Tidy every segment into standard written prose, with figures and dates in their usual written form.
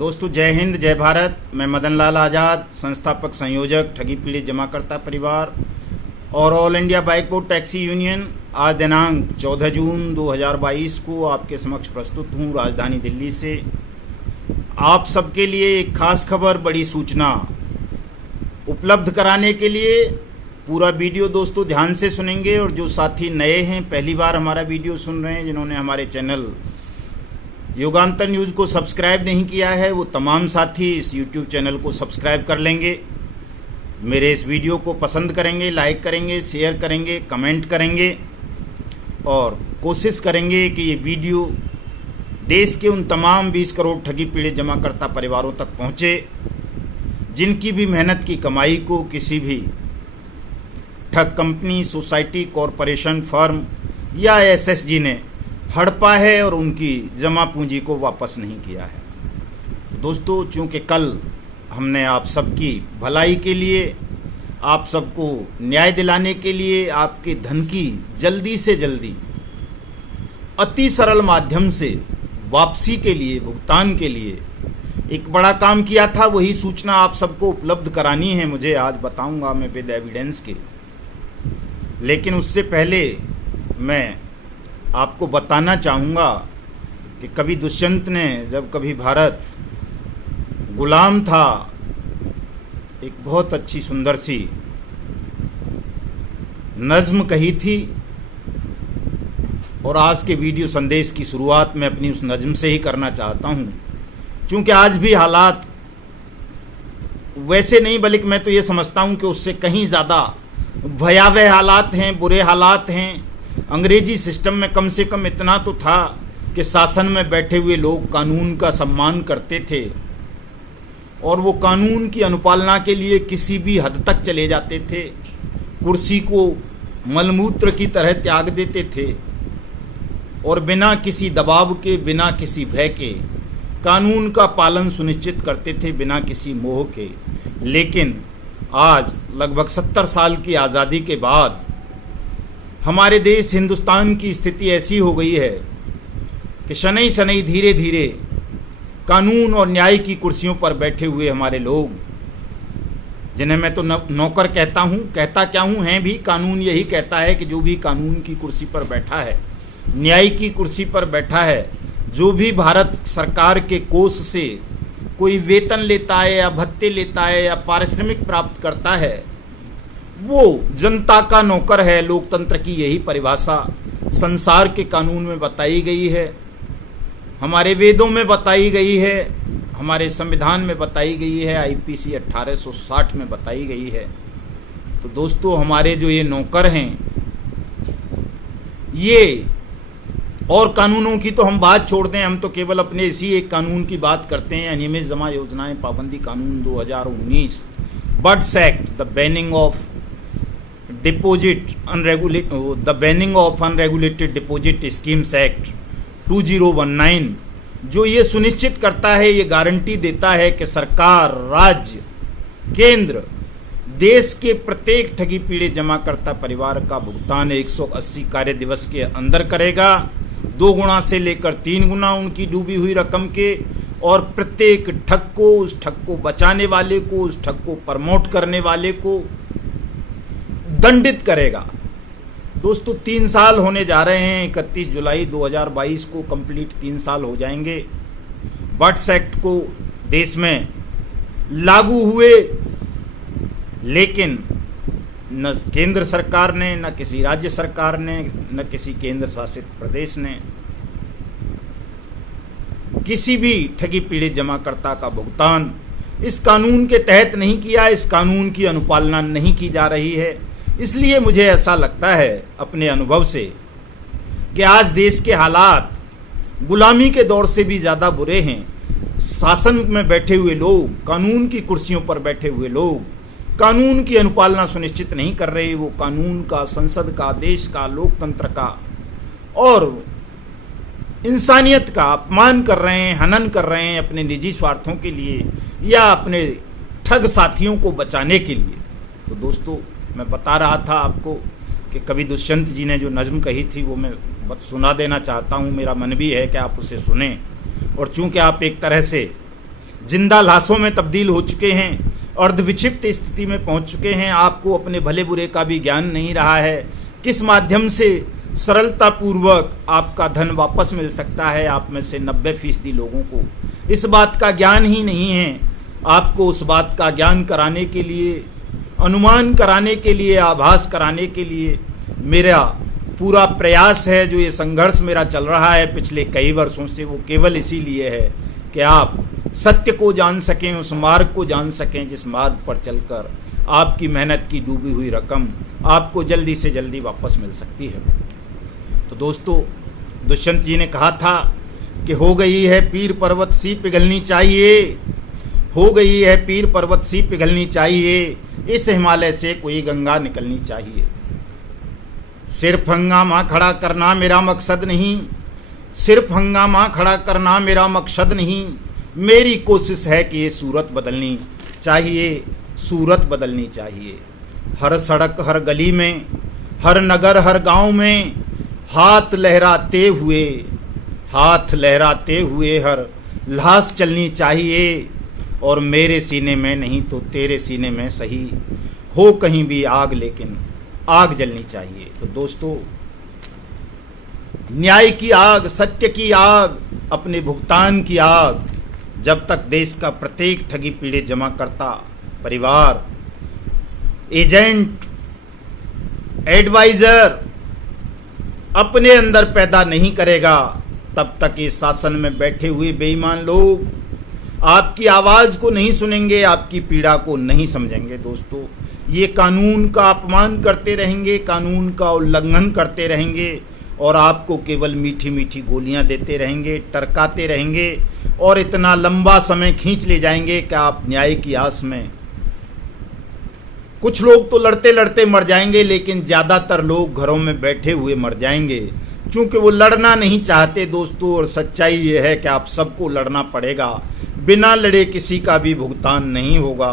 दोस्तों जय हिंद जय भारत। मैं मदन लाल आज़ाद, संस्थापक संयोजक ठगी पीड़ित जमाकर्ता परिवार और all India bike board taxi union, आज दिनांक 14 जून 2022 को आपके समक्ष प्रस्तुत हूँ राजधानी दिल्ली से। आप सबके लिए एक खास खबर, बड़ी सूचना उपलब्ध कराने के लिए पूरा वीडियो दोस्तों ध्यान से सुनेंगे। और जो साथी नए हैं, पहली बार हमारा वीडियो सुन रहे हैं, जिन्होंने हमारे चैनल युगांतर न्यूज़ को सब्सक्राइब नहीं किया है, वो तमाम साथी इस यूट्यूब चैनल को सब्सक्राइब कर लेंगे। मेरे इस वीडियो को पसंद करेंगे, लाइक करेंगे, शेयर करेंगे, कमेंट करेंगे और कोशिश करेंगे कि ये वीडियो देश के उन तमाम 20 करोड़ ठगी पीड़ित जमाकर्ता परिवारों तक पहुँचे जिनकी भी मेहनत की कमाई को किसी भी ठग कंपनी, सोसाइटी, कॉरपोरेशन, फर्म या एसएसजी ने हड़पा है और उनकी जमा पूंजी को वापस नहीं किया है। दोस्तों, चूंकि कल हमने आप सबकी भलाई के लिए, आप सबको न्याय दिलाने के लिए, आपके धन की जल्दी से जल्दी अति सरल माध्यम से वापसी के लिए, भुगतान के लिए एक बड़ा काम किया था। वही सूचना आप सबको उपलब्ध करानी है मुझे, आज बताऊंगा मैं विद एविडेंस के। लेकिन उससे पहले मैं आपको बताना चाहूँगा कि कवि दुष्यंत ने, जब कभी भारत गुलाम था, एक बहुत अच्छी सुंदर सी नज्म कही थी। और आज के वीडियो संदेश की शुरुआत मैं अपनी उस नज्म से ही करना चाहता हूँ, क्योंकि आज भी हालात वैसे नहीं, बल्कि मैं तो ये समझता हूँ कि उससे कहीं ज़्यादा भयावह हालात हैं, बुरे हालात हैं। अंग्रेजी सिस्टम में कम से कम इतना तो था कि शासन में बैठे हुए लोग कानून का सम्मान करते थे और वो कानून की अनुपालना के लिए किसी भी हद तक चले जाते थे, कुर्सी को मलमूत्र की तरह त्याग देते थे और बिना किसी दबाव के, बिना किसी भय के कानून का पालन सुनिश्चित करते थे, बिना किसी मोह के। लेकिन आज लगभग 70 साल की आज़ादी के बाद हमारे देश हिंदुस्तान की स्थिति ऐसी हो गई है कि शनई शनई, धीरे धीरे कानून और न्याय की कुर्सियों पर बैठे हुए हमारे लोग, जिन्हें मैं तो नौकर कहता हूँ, कहता क्या हूँ, हैं भी, कानून यही कहता है कि जो भी कानून की कुर्सी पर बैठा है, न्याय की कुर्सी पर बैठा है, जो भी भारत सरकार के कोष से कोई वेतन लेता है या भत्ते लेता है या पारिश्रमिक प्राप्त करता है, वो जनता का नौकर है। लोकतंत्र की यही परिभाषा संसार के कानून में बताई गई है, हमारे वेदों में बताई गई है, हमारे संविधान में बताई गई है, आईपीसी 1860 में बताई गई है। तो दोस्तों, हमारे जो ये नौकर हैं, ये और कानूनों की तो हम बात छोड़ दें, हम तो केवल अपने इसी एक कानून की बात करते हैं, अनियमित जमा योजनाएं पाबंदी कानून 2019, buds act, the banning of unregulated deposit schemes act 2019, जो ये सुनिश्चित करता है, ये गारंटी देता है कि सरकार, राज्य, केंद्र देश के प्रत्येक ठगी पीड़ित जमाकर्ता परिवार का भुगतान 180 कार्य दिवस के अंदर करेगा, 2 गुना से लेकर 3 गुना उनकी डूबी हुई रकम के। और प्रत्येक ठग को, उस ठग को बचाने वाले को, उस ठग को प्रमोट करने वाले को दंडित करेगा। दोस्तों, 3 साल होने जा रहे हैं, 31 जुलाई 2022 को कंप्लीट 3 साल हो जाएंगे बड्स एक्ट को देश में लागू हुए। लेकिन न केंद्र सरकार ने, न किसी राज्य सरकार ने, न किसी केंद्र शासित प्रदेश ने किसी भी ठगी पीड़ित जमाकर्ता का भुगतान इस कानून के तहत नहीं किया। इस कानून की अनुपालना नहीं की जा रही है। इसलिए मुझे ऐसा लगता है अपने अनुभव से कि आज देश के हालात गुलामी के दौर से भी ज़्यादा बुरे हैं। शासन में बैठे हुए लोग, कानून की कुर्सियों पर बैठे हुए लोग कानून की अनुपालना सुनिश्चित नहीं कर रहे। वो कानून का, संसद का, देश का, लोकतंत्र का और इंसानियत का अपमान कर रहे हैं, हनन कर रहे हैं अपने निजी स्वार्थों के लिए या अपने ठग साथियों को बचाने के लिए। तो दोस्तों, मैं बता रहा था आपको कि कवि दुष्यंत जी ने जो नज्म कही थी, वो मैं सुना देना चाहता हूँ। मेरा मन भी है कि आप उसे सुने। और चूंकि आप एक तरह से जिंदा लाशों में तब्दील हो चुके हैं, अर्धविक्षिप्त स्थिति में पहुंच चुके हैं। आपको अपने भले बुरे का भी ज्ञान नहीं रहा है, किस माध्यम से सरलता पूर्वक आपका धन वापस मिल सकता है। आप में से 90% लोगों को इस बात का ज्ञान ही नहीं है। आपको उस बात का ज्ञान कराने के लिए, अनुमान कराने के लिए, आभास कराने के लिए मेरा पूरा प्रयास है। जो ये संघर्ष मेरा चल रहा है पिछले कई वर्षों से, वो केवल इसीलिए है कि आप सत्य को जान सकें, उस मार्ग को जान सकें जिस मार्ग पर चलकर आपकी मेहनत की डूबी हुई रकम आपको जल्दी से जल्दी वापस मिल सकती है। तो दोस्तों, दुष्यंत जी ने कहा था कि हो गई है पीर पर्वत सी पिघलनी चाहिए, हो गई है पीर पर्वत सी पिघलनी चाहिए, इस हिमालय से कोई गंगा निकलनी चाहिए। सिर्फ हंगामा खड़ा करना मेरा मकसद नहीं, सिर्फ हंगामा खड़ा करना मेरा मकसद नहीं, मेरी कोशिश है कि ये सूरत बदलनी चाहिए, सूरत बदलनी चाहिए। हर सड़क, हर गली में, हर नगर, हर गांव में हाथ लहराते हुए हर लाश चलनी चाहिए। और मेरे सीने में नहीं तो तेरे सीने में सही, हो कहीं भी आग लेकिन आग जलनी चाहिए। तो दोस्तों, न्याय की आग, सत्य की आग, अपने भुगतान की आग, जब तक देश का प्रत्येक ठगी पीड़ित जमाकर्ता परिवार, एजेंट, एडवाइजर अपने अंदर पैदा नहीं करेगा, तब तक इस शासन में बैठे हुए बेईमान लोग आपकी आवाज को नहीं सुनेंगे, आपकी पीड़ा को नहीं समझेंगे। दोस्तों, ये कानून का अपमान करते रहेंगे, कानून का उल्लंघन करते रहेंगे और आपको केवल मीठी मीठी गोलियां देते रहेंगे, टरकाते रहेंगे और इतना लंबा समय खींच ले जाएंगे कि आप न्याय की आस में, कुछ लोग तो लड़ते लड़ते मर जाएंगे, लेकिन ज्यादातर लोग घरों में बैठे हुए मर जाएंगे, क्योंकि वो लड़ना नहीं चाहते। दोस्तों, और सच्चाई ये है कि आप सबको लड़ना पड़ेगा, बिना लड़े किसी का भी भुगतान नहीं होगा,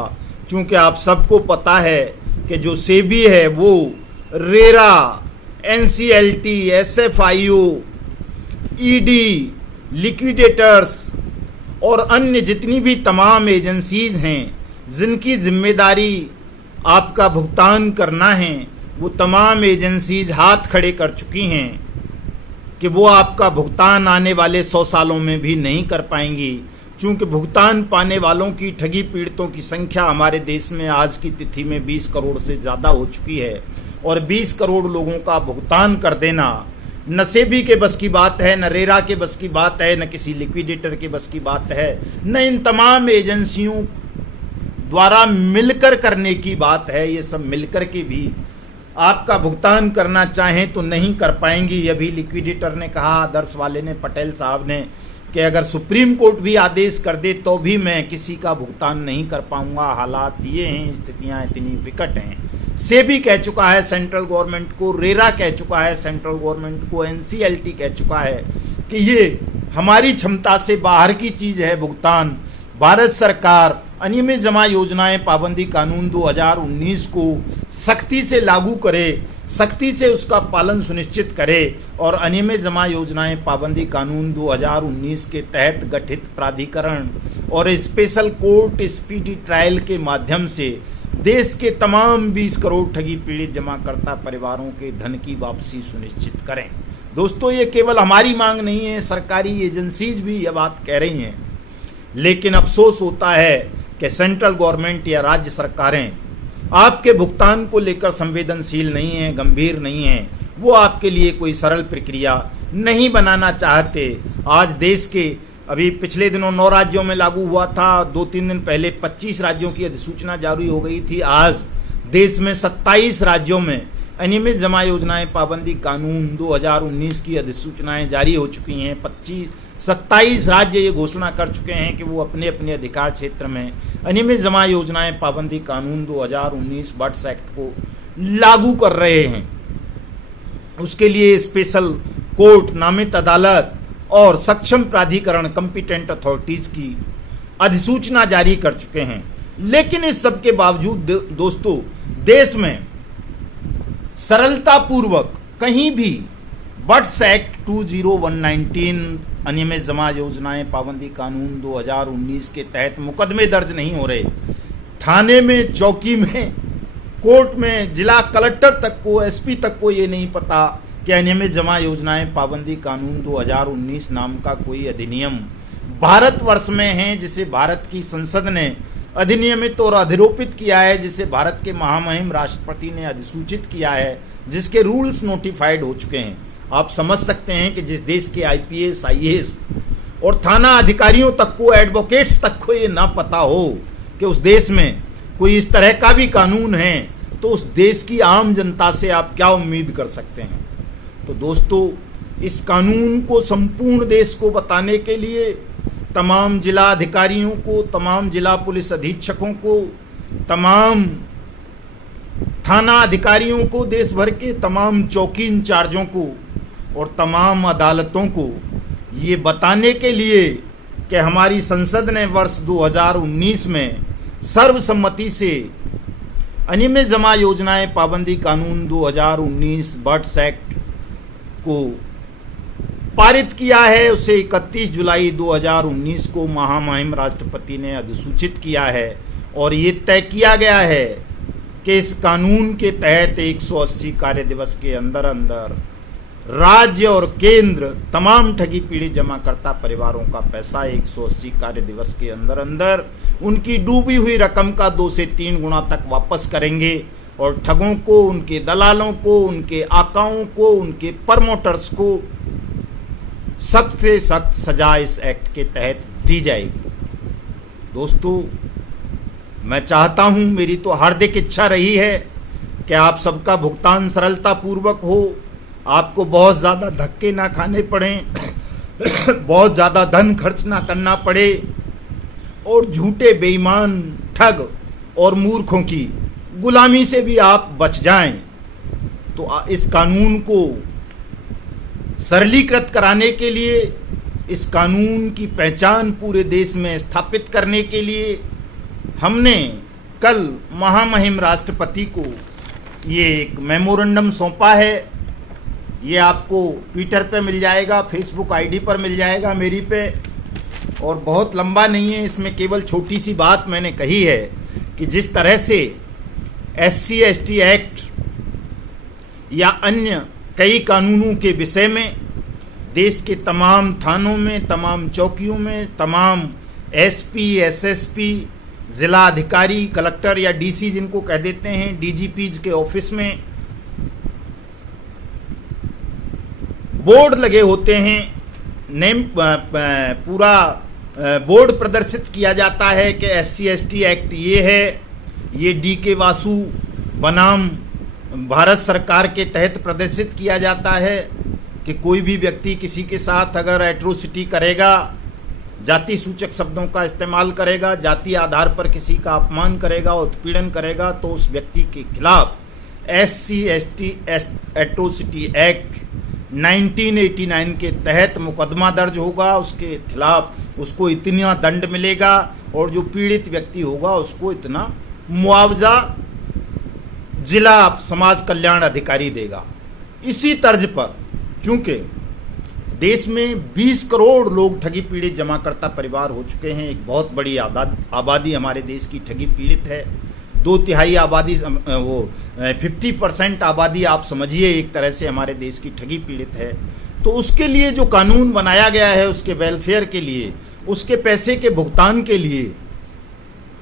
क्योंकि आप सबको पता है कि जो सेबी है वो RERA, NCLT, SFIO, ED, liquidators और अन्य जितनी भी तमाम एजेंसीज हैं जिनकी जिम्मेदारी आपका भुगतान करना है, वो तमाम एजेंसीज हाथ खड़े कर चुकी हैं कि वो आपका भुगतान आने वाले 100 सालों में भी नहीं कर पाएंगी, क्योंकि भुगतान पाने वालों की, ठगी पीड़ितों की संख्या हमारे देश में आज की तिथि में 20 करोड़ से ज़्यादा हो चुकी है। और 20 करोड़ लोगों का भुगतान कर देना न सेबी के बस की बात है, न रेरा के बस की बात है, न किसी लिक्विडेटर के बस की बात है, न इन तमाम एजेंसियों द्वारा मिलकर करने की बात है। ये सब मिलकर के भी आपका भुगतान करना चाहें तो नहीं कर पाएंगी। अभी लिक्विडेटर ने कहा, आदर्श वाले ने, पटेल साहब ने, कि अगर सुप्रीम कोर्ट भी आदेश कर दे तो भी मैं किसी का भुगतान नहीं कर पाऊंगा। हालात ये हैं, स्थितियां इतनी विकट हैं। सेबी कह चुका है सेंट्रल गवर्नमेंट को, रेरा कह चुका है सेंट्रल गवर्नमेंट को, एनसीएलटी कह चुका है कि ये हमारी क्षमता से बाहर की चीज है भुगतान। भारत सरकार अनियमित जमा योजनाएं पाबंदी कानून 2019 को सख्ती से लागू करे, सख्ती से उसका पालन सुनिश्चित करे और अनियमित जमा योजनाएं पाबंदी कानून 2019 के तहत गठित प्राधिकरण और स्पेशल कोर्ट स्पीडी ट्रायल के माध्यम से देश के तमाम 20 करोड़ ठगी पीड़ित जमाकर्ता परिवारों के धन की वापसी सुनिश्चित करें। दोस्तों, ये केवल हमारी मांग नहीं है, सरकारी एजेंसीज भी ये बात कह रही हैं। लेकिन अफसोस होता है कि सेंट्रल गवर्नमेंट या राज्य सरकारें आपके भुगतान को लेकर संवेदनशील नहीं है, गंभीर नहीं है। वो आपके लिए कोई सरल प्रक्रिया नहीं बनाना चाहते। आज देश के, अभी पिछले दिनों 9 राज्यों में लागू हुआ था, 2-3 दिन पहले 25 राज्यों की अधिसूचना जारी हो गई थी। आज देश में 27 राज्यों में अनियमित जमा योजनाएं पाबंदी कानून 2019 की अधिसूचनाएं जारी हो चुकी हैं। 27 राज्य ये घोषणा कर चुके हैं कि वो अपने अपने अधिकार क्षेत्र में अनियमित जमा योजनाएं पाबंदी कानून 2019 बट्स एक्ट को लागू कर रहे हैं। उसके लिए स्पेशल कोर्ट, नामित अदालत और सक्षम प्राधिकरण, कॉम्पिटेंट अथॉरिटीज की अधिसूचना जारी कर चुके हैं। लेकिन इस सब के बावजूद दोस्तों, देश में सरलता पूर्वक कहीं भी बट्स एक्ट 20119 अनियमित जमा योजनाएं पाबंदी कानून 2019 के तहत मुकदमे दर्ज नहीं हो रहे। थाने में, चौकी में, कोर्ट में, जिला कलेक्टर तक को, एसपी तक को ये नहीं पता कि अनियमित जमा योजनाएं पाबंदी कानून 2019 नाम का कोई अधिनियम भारतवर्ष में है, जिसे भारत की संसद ने अधिनियमित और अधिरोपित किया है, जिसे भारत के महामहिम राष्ट्रपति ने अधिसूचित किया है, जिसके रूल्स नोटिफाइड हो चुके हैं। आप समझ सकते हैं कि जिस देश के आईपीएस, आईएएस और थाना अधिकारियों तक को, एडवोकेट्स तक को ये ना पता हो कि उस देश में कोई इस तरह का भी कानून है, तो उस देश की आम जनता से आप क्या उम्मीद कर सकते हैं। तो दोस्तों, इस कानून को संपूर्ण देश को बताने के लिए तमाम जिला अधिकारियों को, तमाम जिला पुलिस अधीक्षकों को, तमाम थाना अधिकारियों को, देश भर के तमाम चौकी इंचार्जों को और तमाम अदालतों को ये बताने के लिए कि हमारी संसद ने वर्ष 2019 में सर्वसम्मति से अनियमित जमा योजनाएं पाबंदी कानून 2019 बर्ड्स एक्ट को पारित किया है। उसे 31 जुलाई 2019 को महामहिम राष्ट्रपति ने अधिसूचित किया है और ये तय किया गया है कि इस कानून के तहत 180 कार्य दिवस के अंदर अंदर राज्य और केंद्र तमाम ठगी पीड़ित जमाकर्ता परिवारों का पैसा 180 कार्य दिवस के अंदर अंदर उनकी डूबी हुई रकम का 2 से 3 गुना तक वापस करेंगे और ठगों को, उनके दलालों को, उनके आकाओं को, उनके प्रमोटर्स को सख्त से सख्त सजा इस एक्ट के तहत दी जाएगी। दोस्तों, मैं चाहता हूं, मेरी तो हार्दिक इच्छा रही है कि आप सबका भुगतान सरलता पूर्वक हो, आपको बहुत ज़्यादा धक्के ना खाने पड़े, बहुत ज़्यादा धन खर्च ना करना पड़े और झूठे, बेईमान, ठग और मूर्खों की गुलामी से भी आप बच जाएं। तो इस कानून को सरलीकृत कराने के लिए, इस कानून की पहचान पूरे देश में स्थापित करने के लिए हमने कल महामहिम राष्ट्रपति को ये एक मेमोरेंडम सौंपा है। ये आपको ट्विटर पे मिल जाएगा, फेसबुक आईडी पर मिल जाएगा मेरी पे, और बहुत लंबा नहीं है। इसमें केवल छोटी सी बात मैंने कही है कि जिस तरह से SC ST एक्ट या अन्य कई कानूनों के विषय में देश के तमाम थानों में, तमाम चौकियों में, तमाम SP, SSP, जिला अधिकारी, कलेक्टर या DC जिनको कह देते हैं, DGPs के ऑफिस में बोर्ड लगे होते हैं। नेम पूरा बोर्ड प्रदर्शित किया जाता है कि SC ST एक्ट ये है, ये DK वासु बनाम भारत सरकार के तहत प्रदर्शित किया जाता है कि कोई भी व्यक्ति किसी के साथ अगर एट्रोसिटी करेगा, जाति सूचक शब्दों का इस्तेमाल करेगा, जाति आधार पर किसी का अपमान करेगा, उत्पीड़न करेगा, तो उस व्यक्ति के खिलाफ SC ST एट्रोसिटी एक्ट 1989 के तहत मुकदमा दर्ज होगा। उसके खिलाफ उसको इतना दंड मिलेगा और जो पीड़ित व्यक्ति होगा उसको इतना मुआवजा जिला समाज कल्याण अधिकारी देगा। इसी तर्ज पर चूंकि देश में 20 करोड़ लोग ठगी पीड़ित जमाकर्ता परिवार हो चुके हैं, एक बहुत बड़ी आबादी हमारे देश की ठगी पीड़ित है। 2/3 आबादी, वो 50% आबादी आप समझिए एक तरह से हमारे देश की ठगी पीड़ित है। तो उसके लिए जो कानून बनाया गया है, उसके वेलफेयर के लिए, उसके पैसे के भुगतान के लिए,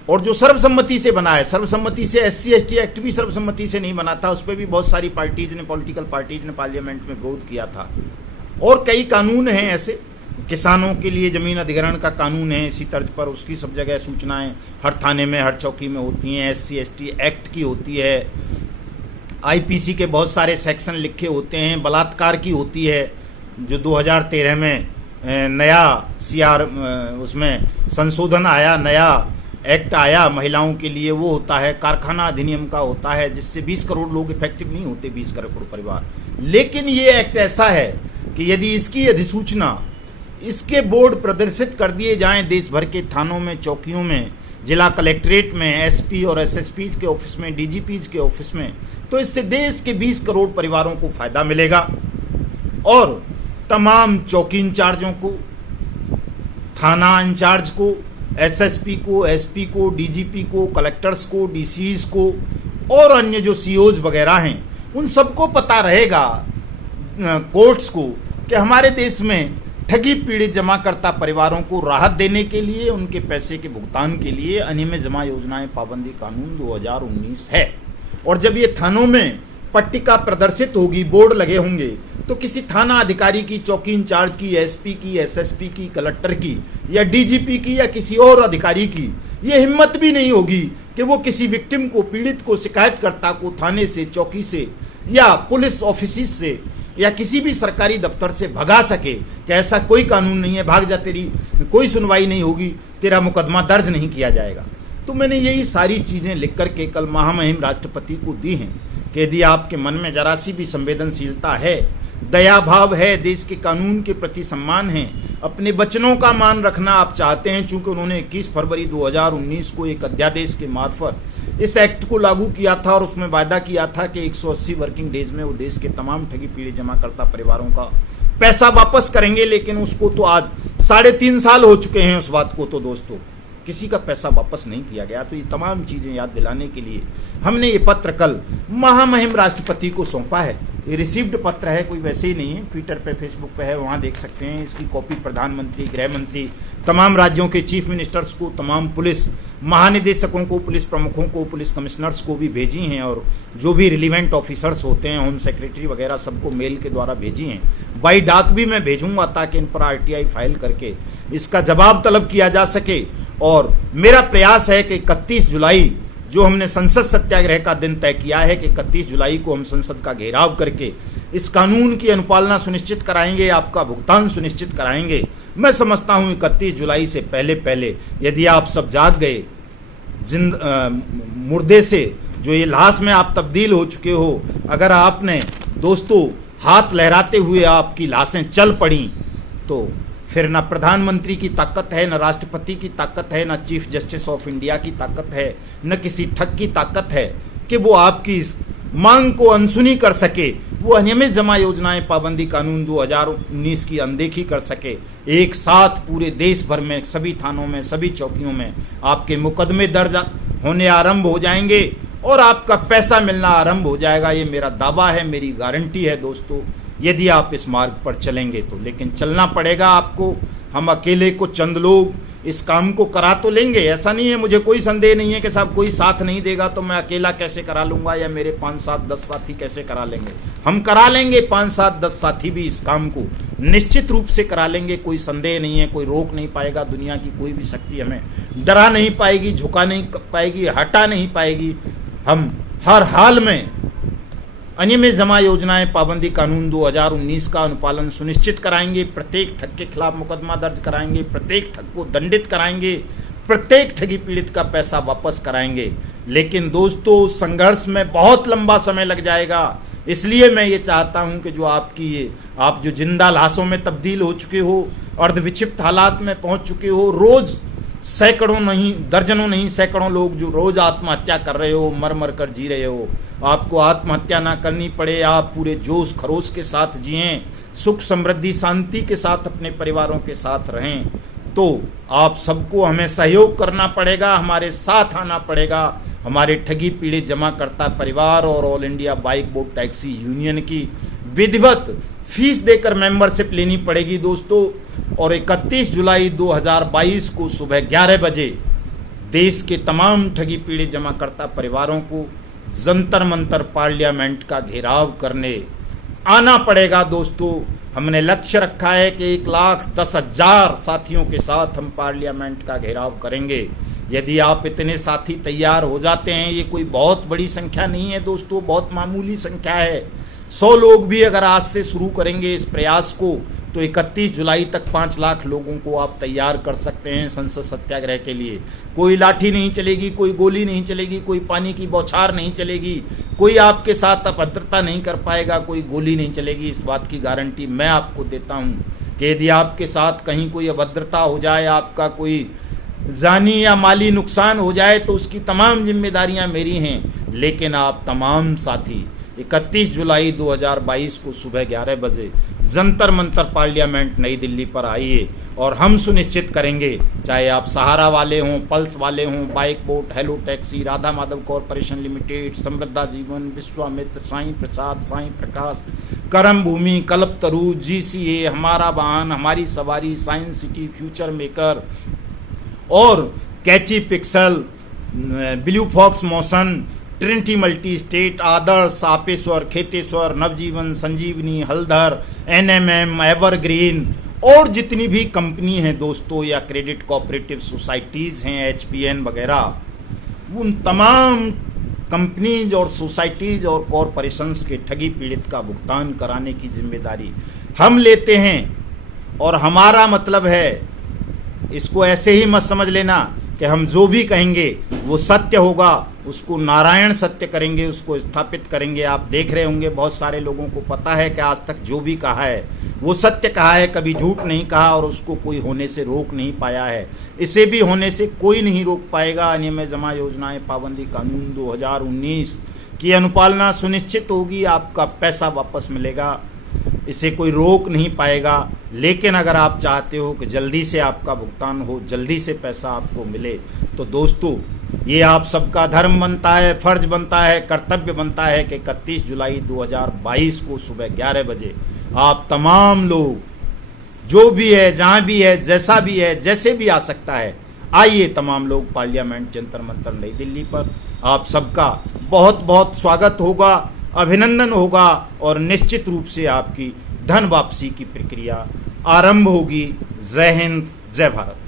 और जो सर्वसम्मति से बना है, सर्वसम्मति से SC ST एक्ट भी सर्वसम्मति से नहीं बना था, उस पर भी बहुत सारी पार्टीज ने, पॉलिटिकल पार्टीज ने पार्लियामेंट में विरोध किया था। और कई कानून हैं ऐसे, किसानों के लिए जमीन अधिग्रहण का कानून है इसी तर्ज पर, उसकी सब जगह सूचनाएं हर थाने में, हर चौकी में होती हैं। SC ST एक्ट की होती है, IPC के बहुत सारे सेक्शन लिखे होते हैं, बलात्कार की होती है जो 2013 में नया CR उसमें संशोधन आया, नया एक्ट आया महिलाओं के लिए, वो होता है। कारखाना अधिनियम का होता है जिससे 20 करोड़ लोग इफेक्टिव नहीं होते, 20 करोड़ परिवार। लेकिन ये एक्ट ऐसा है कि यदि इसकी अधिसूचना, इसके बोर्ड प्रदर्शित कर दिए जाएं देश भर के थानों में, चौकियों में, जिला कलेक्ट्रेट में, SP और SSPs के ऑफिस में, DGPs के ऑफिस में, तो इससे देश के 20 करोड़ परिवारों को फायदा मिलेगा। और तमाम चौकी इंचार्जों को, थाना इंचार्ज को, एसएसपी को, एसपी को, डीजीपी को, कलेक्टर्स को, डीसीज को और अन्य जो सीओज वगैरह हैं, उन सबको पता रहेगा, कोर्ट्स को, कि हमारे देश में ठगी पीड़ित जमाकर्ता परिवारों को राहत देने के लिए, उनके पैसे के भुगतान के लिए अनियमित जमा योजनाएं पाबंदी कानून 2019 है। और जब ये थानों में पट्टिका प्रदर्शित होगी, बोर्ड लगे होंगे, तो किसी थाना अधिकारी की, चौकी इंचार्ज की, एसपी की, एसएसपी की, कलेक्टर की या डीजीपी की या किसी और अधिकारी की ये हिम्मत भी नहीं होगी कि वो किसी विक्टिम को, पीड़ित को, शिकायतकर्ता को थाने से, चौकी से या पुलिस ऑफिस से या किसी भी सरकारी दफ्तर से भगा सके कि ऐसा कोई कानून नहीं है, भाग जा, तेरी कोई सुनवाई नहीं होगी, तेरा मुकदमा दर्ज नहीं किया जाएगा। तो मैंने यही सारी चीज़ें लिख करके कल महामहिम राष्ट्रपति को दी हैं कि यदि आपके मन में जरा सी भी संवेदनशीलता है, दया भाव है, देश के कानून के प्रति सम्मान है, अपने वचनों का मान रखना आप चाहते हैं, चूंकि उन्होंने 21 फरवरी 2019 को एक अध्यादेश के मार्फत इस एक्ट को लागू किया था और उसमें वायदा किया था कि 180 वर्किंग डेज में वो देश के तमाम ठगी पीड़ित जमाकर्ता परिवारों का पैसा वापस करेंगे। लेकिन उसको तो आज 3.5 साल हो चुके हैं उस बात को, तो दोस्तों किसी का पैसा वापस नहीं किया गया। तो ये तमाम चीज़ें याद दिलाने के लिए हमने ये पत्र कल महामहिम राष्ट्रपति को सौंपा है। ये रिसीव्ड पत्र है, कोई वैसे ही नहीं है, ट्विटर पे, फेसबुक पे है, वहाँ देख सकते हैं। इसकी कॉपी प्रधानमंत्री, गृह मंत्री, तमाम राज्यों के चीफ मिनिस्टर्स को, तमाम पुलिस महानिदेशकों को, पुलिस प्रमुखों को, पुलिस कमिश्नर्स को भी भेजी हैं और जो भी रिलीवेंट ऑफिसर्स होते हैं, होम सेक्रेटरी वगैरह, सबको मेल के द्वारा भेजी हैं। बाई डाक भी मैं भेजूंगा ताकि इन पर आरटीआई फाइल करके इसका जवाब तलब किया जा सके। और मेरा प्रयास है कि 31 जुलाई जो हमने संसद सत्याग्रह का दिन तय किया है कि 31 जुलाई को हम संसद का घेराव करके इस कानून की अनुपालना सुनिश्चित कराएंगे, आपका भुगतान सुनिश्चित कराएंगे। मैं समझता हूं 31 जुलाई से पहले पहले यदि आप सब जाग गए, मुर्दे से जो ये लाश में आप तब्दील हो चुके हो, अगर आपने दोस्तों हाथ लहराते हुए आपकी लाशें चल पड़ी, तो फिर ना प्रधानमंत्री की ताकत है, न राष्ट्रपति की ताकत है, न चीफ जस्टिस ऑफ इंडिया की ताकत है, न किसी ठग की ताकत है कि वो आपकी इस मांग को अनसुनी कर सके, वो अनियमित जमा योजनाएं पाबंदी कानून 2019 की अनदेखी कर सके। एक साथ पूरे देश भर में सभी थानों में, सभी चौकियों में आपके मुकदमे दर्ज होने आरंभ हो जाएंगे और आपका पैसा मिलना आरंभ हो जाएगा। ये मेरा दावा है, मेरी गारंटी है दोस्तों, यदि आप इस मार्ग पर चलेंगे तो। लेकिन चलना पड़ेगा आपको। हम अकेले को चंद लोग इस काम को करा तो लेंगे, ऐसा नहीं है, मुझे कोई संदेह नहीं है कि साहब कोई साथ नहीं देगा तो मैं अकेला कैसे करा लूंगा या मेरे 5, 7, 10 साथी कैसे करा लेंगे। हम करा लेंगे, 5, 7, 10 साथी भी इस काम को निश्चित रूप से करा लेंगे, कोई संदेह नहीं है। कोई रोक नहीं पाएगा, दुनिया की कोई भी शक्ति हमें डरा नहीं पाएगी, झुका नहीं पाएगी, हटा नहीं पाएगी। हम हर हाल में अनियमित जमा योजनाएं पाबंदी कानून 2019 का अनुपालन सुनिश्चित कराएंगे, प्रत्येक ठग के खिलाफ मुकदमा दर्ज कराएंगे, प्रत्येक ठग को दंडित कराएंगे, प्रत्येक ठगी पीड़ित का पैसा वापस कराएंगे। लेकिन दोस्तों संघर्ष में बहुत लंबा समय लग जाएगा, इसलिए मैं ये चाहता हूं कि जो आपकी ये आप जो जिंदा लाशों में तब्दील हो चुके हो, अर्धविक्षिप्त हालात में पहुंच चुके हो, रोज सैकड़ों नहीं, दर्जनों नहीं, सैकड़ों लोग जो रोज आत्महत्या कर रहे हो, मर मर कर जी रहे हो, आपको आत्महत्या ना करनी पड़े, आप पूरे जोश खरोश के साथ जिएं, सुख समृद्धि शांति के साथ अपने परिवारों के साथ रहें, तो आप सबको हमें सहयोग करना पड़ेगा, हमारे साथ आना पड़ेगा। हमारे ठगी पीड़ित जमाकर्ता परिवार और all India bike board taxi union की विधिवत फीस देकर मेंबरशिप लेनी पड़ेगी दोस्तों। और 31 जुलाई 2022 को सुबह 11 बजे देश के तमाम ठगी पीड़ित जमाकर्ता परिवारों को जंतर मंतर पार्लियामेंट का घेराव करने आना पड़ेगा दोस्तों। हमने लक्ष्य रखा है कि 1,10,000 साथियों के साथ हम पार्लियामेंट का घेराव करेंगे। यदि आप इतने साथी तैयार हो जाते हैं, ये कोई बहुत बड़ी संख्या नहीं है दोस्तों, बहुत मामूली संख्या है। 100 लोग भी अगर आज से शुरू करेंगे इस प्रयास को तो 31 जुलाई तक 5 लाख लोगों को आप तैयार कर सकते हैं संसद सत्याग्रह के लिए। कोई लाठी नहीं चलेगी, कोई गोली नहीं चलेगी, कोई पानी की बौछार नहीं चलेगी, कोई आपके साथ अभद्रता नहीं कर पाएगा, कोई गोली नहीं चलेगी। इस बात की गारंटी मैं आपको देता हूं कि यदि आपके साथ कहीं कोई अभद्रता हो जाए, आपका कोई जानी या माली नुकसान हो जाए तो उसकी तमाम जिम्मेदारियां मेरी हैं। लेकिन आप तमाम साथी 31 जुलाई 2022 को सुबह 11 बजे जंतर मंतर पार्लियामेंट नई दिल्ली पर आइए और हम सुनिश्चित करेंगे, चाहे आप सहारा वाले हों, पल्स वाले हों, bike boat, hello taxi, Radha Madhav corporation limited, Samriddha Jeevan, Vishwamitra, Sai प्रसाद, साईं प्रकाश, करम भूमि, कल्पतरु, GCA, हमारा वाहन, हमारी सवारी, साइंस सिटी, फ्यूचर मेकर और catchy pixel, blue fox motion, trinity multi state, Adarsh, Sapeshwar, Kheteshwar, Navjeevan, Sanjeevani, Haldhar, NMM, evergreen और जितनी भी कंपनी हैं दोस्तों या क्रेडिट कोऑपरेटिव सोसाइटीज हैं, HPN वगैरह, उन तमाम कंपनीज और सोसाइटीज और कॉरपोरेशंस के ठगी पीड़ित का भुगतान कराने की जिम्मेदारी हम लेते हैं। और हमारा मतलब है, इसको ऐसे ही मत समझ लेना कि हम जो भी कहेंगे वो सत्य होगा, उसको नारायण सत्य करेंगे, उसको स्थापित करेंगे। आप देख रहे होंगे बहुत सारे लोगों को पता है कि आज तक जो भी कहा है वो सत्य कहा है, कभी झूठ नहीं कहा और उसको कोई होने से रोक नहीं पाया है। इसे भी होने से कोई नहीं रोक पाएगा। अनियमित जमा योजनाएं पाबंदी कानून 2019 की अनुपालना सुनिश्चित होगी, आपका पैसा वापस मिलेगा, इसे कोई रोक नहीं पाएगा। लेकिन अगर आप चाहते हो कि जल्दी से आपका भुगतान हो, जल्दी से पैसा आपको मिले, तो दोस्तों ये आप सबका धर्म बनता है, फर्ज बनता है, कर्तव्य बनता है कि 31 जुलाई 2022 को सुबह 11 बजे आप तमाम लोग जो भी है, जहाँ भी है, जैसा भी है, जैसे भी आ सकता है, आइए तमाम लोग पार्लियामेंट जंतर मंतर नई दिल्ली पर। आप सबका बहुत बहुत स्वागत होगा, अभिनंदन होगा और निश्चित रूप से आपकी धन वापसी की प्रक्रिया आरंभ होगी। जय हिंद, जय भारत।